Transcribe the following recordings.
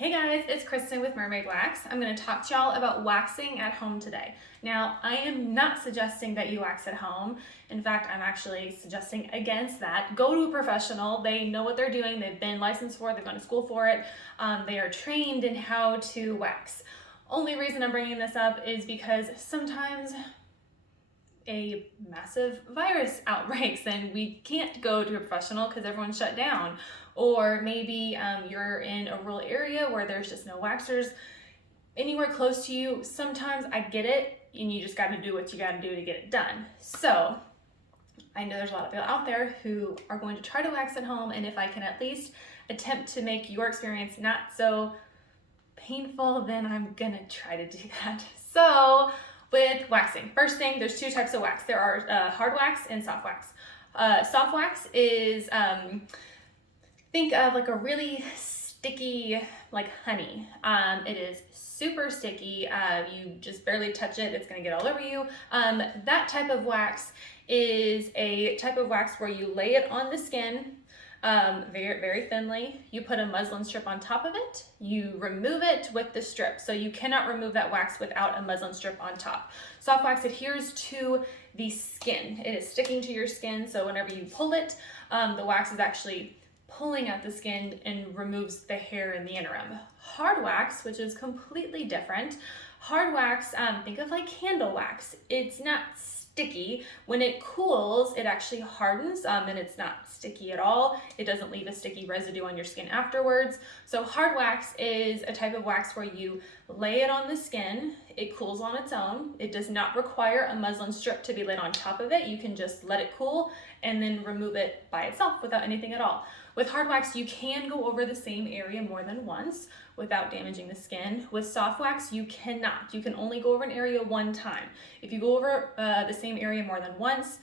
Hey guys, it's Kristen with Mermaid Wax. I'm going to talk to y'all about waxing at home today. Now, I am not suggesting that you wax at home. In fact, I'm actually suggesting against that. Go to a professional. They know what they're doing. They've been licensed for it. They've gone to school for it. They are trained in how to wax. Only reason I'm bringing this up is because sometimes a massive virus outbreaks and we can't go to a professional because everyone's shut down. Or maybe you're in a rural area where there's just no waxers anywhere close to you. Sometimes I get it, and you just got to do what you got to do to get it done. So I know there's a lot of people out there who are going to try to wax at home, and if I can at least attempt to make your experience not so painful, then I'm gonna try to do that. So with waxing, first thing, there's two types of wax. There are hard wax and soft wax. Soft wax is think of like a really sticky, like honey. It is super sticky. You just barely touch it, it's gonna get all over you. That type of wax is a type of wax where you lay it on the skin very, very thinly. You put a muslin strip on top of it. You remove it with the strip. So you cannot remove that wax without a muslin strip on top. Soft wax adheres to the skin. It is sticking to your skin. So whenever you pull it, the wax is actually pulling at the skin and removes the hair in the interim. Hard wax, which is completely different. Hard wax, think of like candle wax. It's not sticky. When it cools, it actually hardens and it's not sticky at all. It doesn't leave a sticky residue on your skin afterwards. So hard wax is a type of wax where you lay it on the skin, it cools on its own. It does not require a muslin strip to be laid on top of it. You can just let it cool and then remove it by itself without anything at all. With hard wax, you can go over the same area more than once without damaging the skin. With soft wax, you cannot. You can only go over an area one time. If you go over the same area more than once,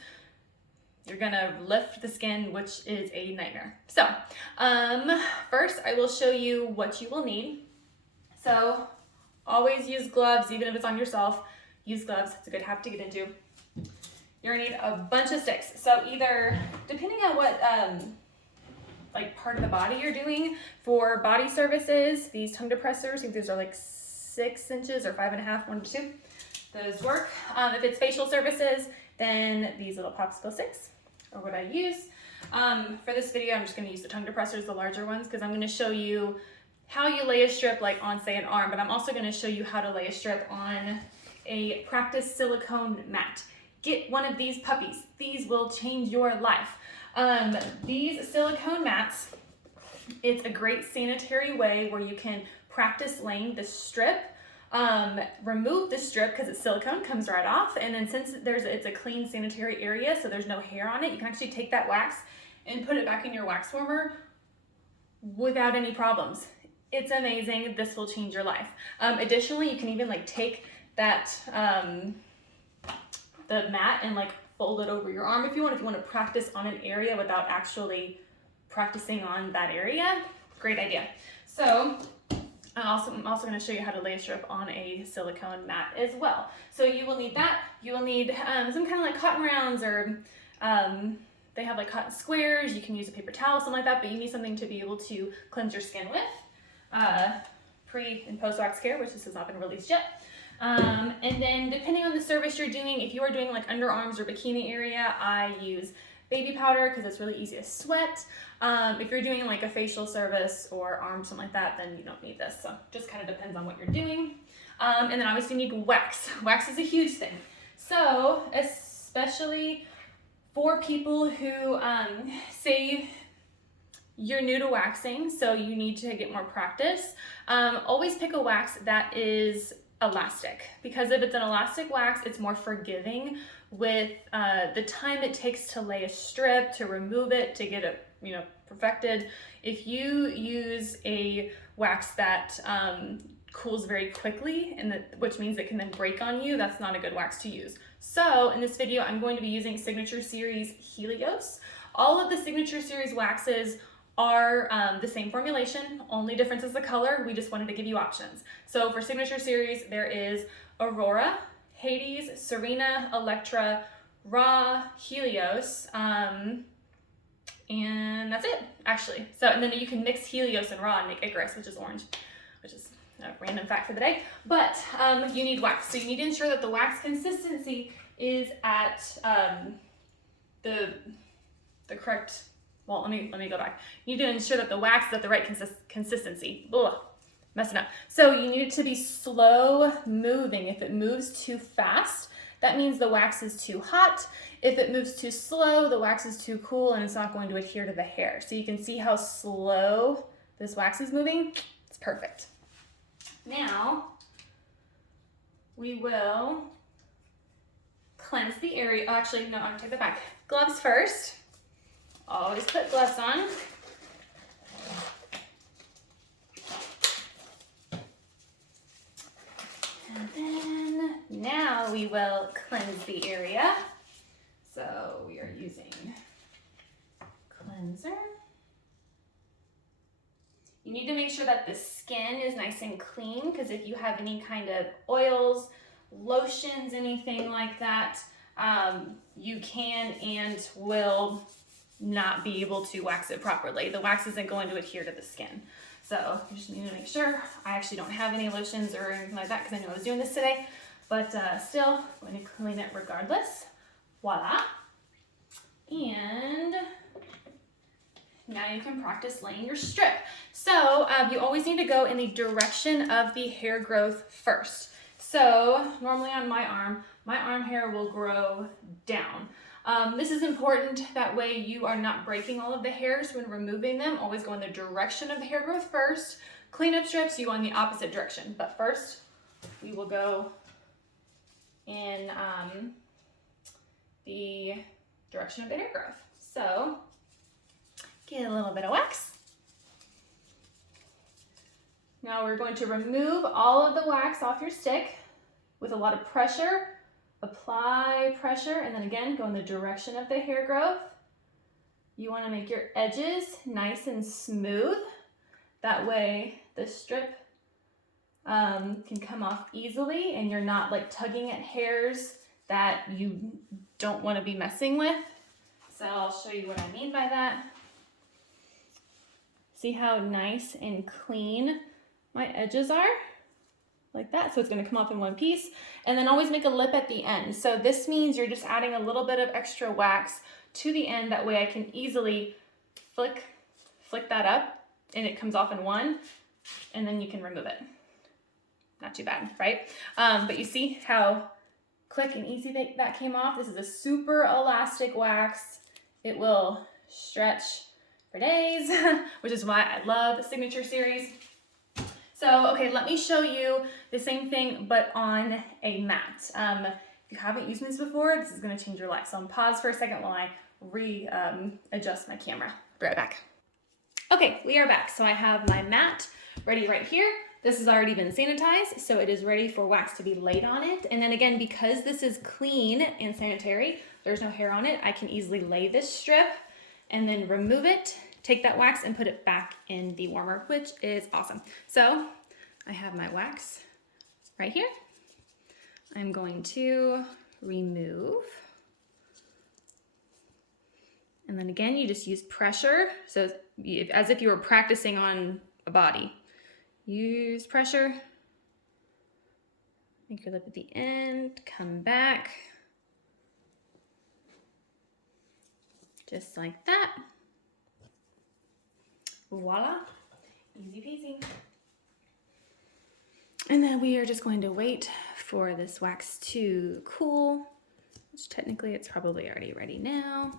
you're gonna lift the skin, which is a nightmare. So first I will show you what you will need. So always use gloves, even if it's on yourself. Use gloves, it's a good habit to get into. You're gonna need a bunch of sticks. So either, depending on what like part of the body you're doing, for body services, these tongue depressors, I think these are like 6 inches or 5.5, 1 to 2. Those work. If it's facial services, then these little popsicle sticks are what I use. For this video, I'm just gonna use the tongue depressors, the larger ones, because I'm gonna show you how you lay a strip like on, say, an arm, but I'm also gonna show you how to lay a strip on a practice silicone mat. Get one of these puppies. These will change your life. These silicone mats, it's a great sanitary way where you can practice laying the strip, remove the strip because it's silicone, comes right off, and then since it's a clean sanitary area, so there's no hair on it, you can actually take that wax and put it back in your wax warmer without any problems. It's amazing. This will change your life. Additionally, you can even like take that the mat and like fold it over your arm if you want to practice on an area without actually practicing on that area. Great idea. So I'm also going to show you how to lay a strip on a silicone mat as well. So you will need that. You will need some kind of like cotton rounds, or they have like cotton squares. You can use a paper towel, something like that, but you need something to be able to cleanse your skin with. Pre and post wax care, which this has not been released yet. And then depending on the service you're doing, if you are doing like underarms or bikini area, I use baby powder because it's really easy to sweat. If you're doing like a facial service or arms, something like that, then you don't need this. So just kind of depends on what you're doing. And then obviously you need wax. Wax is a huge thing. So especially for people who say you're new to waxing, so you need to get more practice, always pick a wax that is elastic, because if it's an elastic wax, it's more forgiving with the time it takes to lay a strip, to remove it, to get it, perfected. If you use a wax that cools very quickly, which means it can then break on you, that's not a good wax to use. So in this video, I'm going to be using Signature Series Helios. All of the Signature Series waxes are the same formulation, only difference is the color. We just wanted to give you options. So for Signature Series, there is Aurora, Hades, Serena, Electra, Raw, Helios, and that's it, actually. So, and then you can mix Helios and Raw and make Icarus, which is orange. which is a random fact for the day, but you need wax. So you need to ensure that the wax consistency is at the correct, well, let me go back. You need to ensure that the wax is at the right consistency. Ugh, messing up. So you need it to be slow moving. If it moves too fast, that means the wax is too hot. If it moves too slow, the wax is too cool and it's not going to adhere to the hair. So you can see how slow this wax is moving. It's perfect. Now, we will cleanse the area. Oh, actually, no, I'm gonna take that back. Gloves first. Always put gloves on. And then now we will cleanse the area. So we are using cleanser. You need to make sure that the skin is nice and clean, because if you have any kind of oils, lotions, anything like that, you can and will not be able to wax it properly. The wax isn't going to adhere to the skin. So you just need to make sure. I actually don't have any lotions or anything like that because I knew I was doing this today, but still I'm going to clean it regardless. Voila. And now you can practice laying your strip. So you always need to go in the direction of the hair growth first. So normally on my arm hair will grow down. This is important, that way you are not breaking all of the hairs when removing them. Always go in the direction of the hair growth first. Cleanup strips, you go in the opposite direction. But first, we will go in the direction of the hair growth. So, get a little bit of wax. Now we're going to remove all of the wax off your stick with a lot of pressure. Apply pressure, and then again, go in the direction of the hair growth. You want to make your edges nice and smooth. That way the strip can come off easily and you're not like tugging at hairs that you don't want to be messing with. So I'll show you what I mean by that. See how nice and clean my edges are? Like that, so it's going to come off in one piece. And then always make a lip at the end. So this means you're just adding a little bit of extra wax to the end, that way I can easily flick that up and it comes off in one, and then you can remove it. Not too bad, right? But you see how quick and easy that came off? This is a super elastic wax. It will stretch for days, which is why I love the Signature series. So, okay, let me show you the same thing, but on a mat. If you haven't used this before, this is gonna change your life. So I'm pause for a second while I adjust my camera. Be right back. Okay, we are back. So I have my mat ready right here. This has already been sanitized, so it is ready for wax to be laid on it. And then again, because this is clean and sanitary, there's no hair on it, I can easily lay this strip and then remove it, take that wax and put it back in the warmer, which is awesome. So I have my wax right here. I'm going to remove. And then again, you just use pressure. So as if you were practicing on a body. Use pressure. Make your lip at the end, come back. Just like that. Voila, easy peasy. And then we are just going to wait for this wax to cool, which technically it's probably already ready now.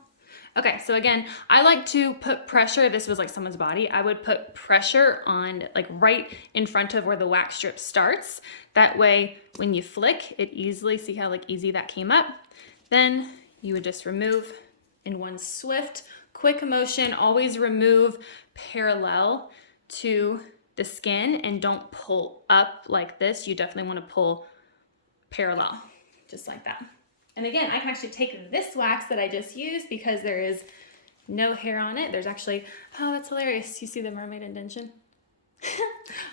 Okay, so again, I like to put pressure, this was like someone's body, I would put pressure on like right in front of where the wax strip starts. That way, when you flick, it easily, see how like easy that came up? Then you would just remove in one swift, quick motion. Always remove parallel to the skin and don't pull up like this. You definitely want to pull parallel, just like that. And again, I can actually take this wax that I just used because there is no hair on it. There's actually, oh, that's hilarious. You see the mermaid indentation?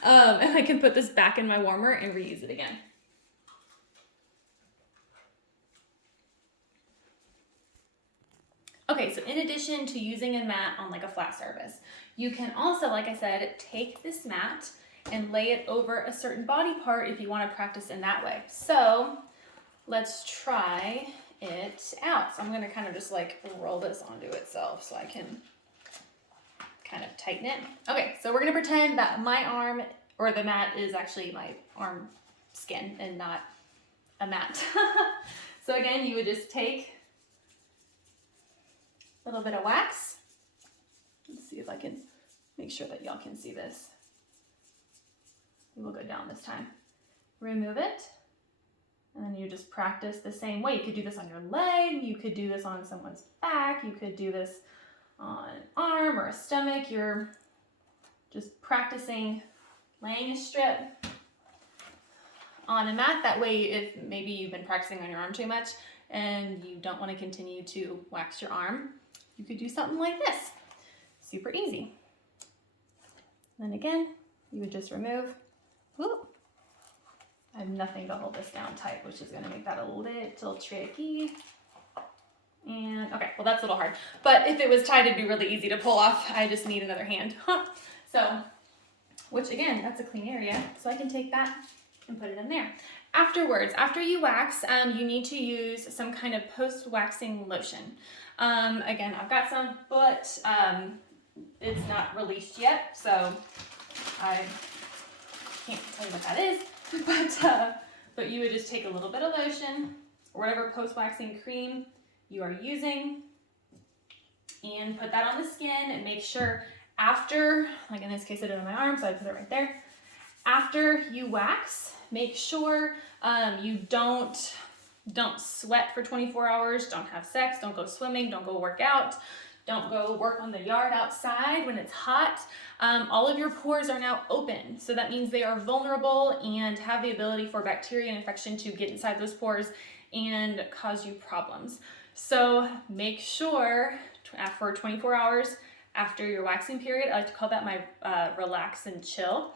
And I can put this back in my warmer and reuse it again. Okay, so in addition to using a mat on like a flat surface, you can also, like I said, take this mat and lay it over a certain body part if you want to practice in that way. So let's try it out. So I'm going to kind of just like roll this onto itself so I can kind of tighten it. Okay, so we're going to pretend that my arm or the mat is actually my arm skin and not a mat. So again, you would just take a little bit of wax. Let's see if I can make sure that y'all can see this. We'll go down this time. Remove it. And then you just practice the same way. You could do this on your leg. You could do this on someone's back. You could do this on an arm or a stomach. You're just practicing laying a strip on a mat. That way, if maybe you've been practicing on your arm too much and you don't want to continue to wax your arm, you could do something like this. Super easy. Then again, you would just remove. Whoop. I have nothing to hold this down tight, which is going to make that a little tricky. And okay, well that's a little hard. But if it was tight, it'd be really easy to pull off. I just need another hand. So, which again, that's a clean area. So I can take that and put it in there. Afterwards, after you wax, you need to use some kind of post-waxing lotion. Again, I've got some, but it's not released yet, so I can't tell you what that is. But you would just take a little bit of lotion or whatever post-waxing cream you are using and put that on the skin and make sure after, like in this case I did it on my arm, so I put it right there. After you wax, make sure you don't sweat for 24 hours, don't have sex, don't go swimming, don't go work out, don't go work on the yard outside when it's hot. All of your pores are now open, so that means they are vulnerable and have the ability for bacteria and infection to get inside those pores and cause you problems. So make sure for 24 hours after your waxing period, I like to call that my relax and chill.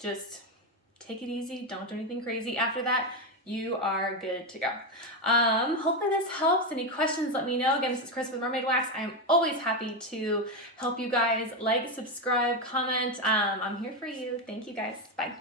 Just take it easy, don't do anything crazy. After that, you are good to go. Hopefully this helps. Any questions, let me know. Again, this is Chris with Mermaid Wax. I am always happy to help you guys. Like, subscribe, comment. I'm here for you. Thank you guys. Bye.